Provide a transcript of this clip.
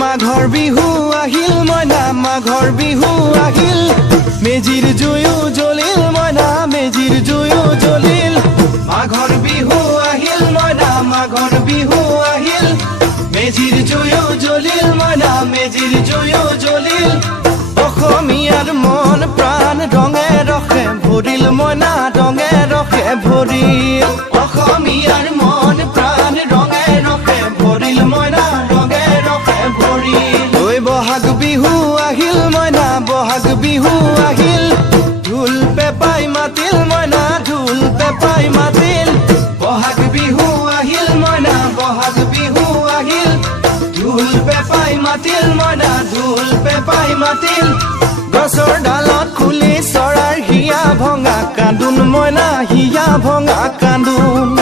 মাঘৰ বিহু আহিল মইনা মাঘৰ বিহু আহিল মেজিৰ জুয়ো জ্বলিল মইনা মেজিৰ জুয়ো জ্বলিল মাঘৰ বিহু আহিল মইনা মাঘৰ বিহু আহিল মেজিৰ জুয়ো জ্বলিল মইনা মেজিৰ জুয়ো জ্বলিল অসমীয়াৰ মন প্ৰাণ ৰঙে ৰখে ভৰিল মইনা ৰঙে ৰখে ভৰিল অসমীয়াৰ মন প্ৰাণ ৰঙে ৰখে ভৰিল মইনা ৰঙে ৰখে ভৰিল ঐ বহাগ বিহু আহিল মইনা বহাগ বিহু আহিল ঢোল পেপাই মাতিল মইনা ঢোল পেপাই মাতিল বহাগ বিহু আহিল মইনা বহাগ বিহু আহিল ঢোল পেপাই মাতিল মইনা ঢোল পেপাই মাতিল গছৰ ডালত খুলি চৰাইৰ হিয়া ভঙা কান্দোন মইনা হিয়া ভঙা কান্দোন